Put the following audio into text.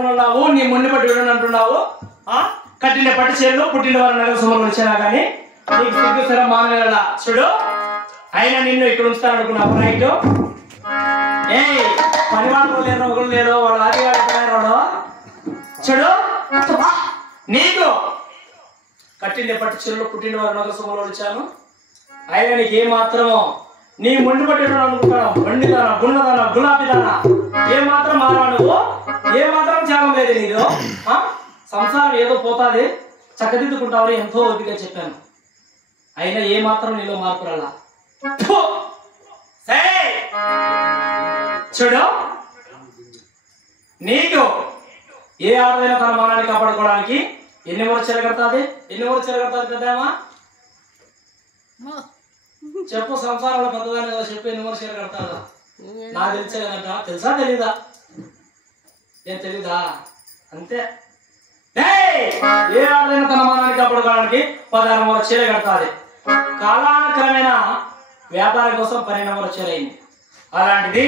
అనుకున్నావు, నీ మొండి పట్టి విడని అంటున్నావు. కట్టిన పట్టు చీరలు పుట్టిన వారి నగర సుమలు వచ్చినా కానీ నీకు సిగ్గుసరం మానగల చూడు. అయినా నిన్ను ఇక్కడ ఉంచుతాను అనుకున్నావు. రైట్ ఏ పనివాళ్ళు లేరు, ఒకరు లేరు, వాళ్ళు ఆదివాడు చూడు. నీకు కట్టిన పట్టు చీరలు పుట్టిన వారి నగర సుమలు వచ్చాను. అయినా నీకు ఏమాత్రమో నీ మొండి పట్టి అనుకుంటాను. బండిదాన గుండదాన గులాబీదాన ఏమాత్రం మానవా నువ్వు, ఏమాత్రం త్యాగం లేదు నీదు. సంసారం ఏదో పోతాది, చక్కదిద్దుకుంటావని ఎంతో ఓపిక చెప్పాను. అయినా ఏమాత్రం నీలో మార్పు రాలా. చూడు, నీకు ఏ ఆడదైనా తన మానాన్ని కాపాడుకోవడానికి ఎన్ని ఊరు చీర కడతాది, ఎన్ని ఊరు చీర కడతాది పెద్దమ్మా చెప్పు. సంసారంలో పెద్దదాన్ని కదా చెప్పు, ఎన్ని ఊరు చీర కడతాదా? నాకు తెలిసే కనుక తెలుసా తెలీదా? ఏం తెలీదా? అంతే. ఏ ఆడదైనా తన మానాన్ని కాపాడుకోవడానికి 16 ఊరు చీర కడతాది. కాలానుక్రమేణా వ్యాపారం కోసం 12 ఊరు చీర అయింది. అలాంటిది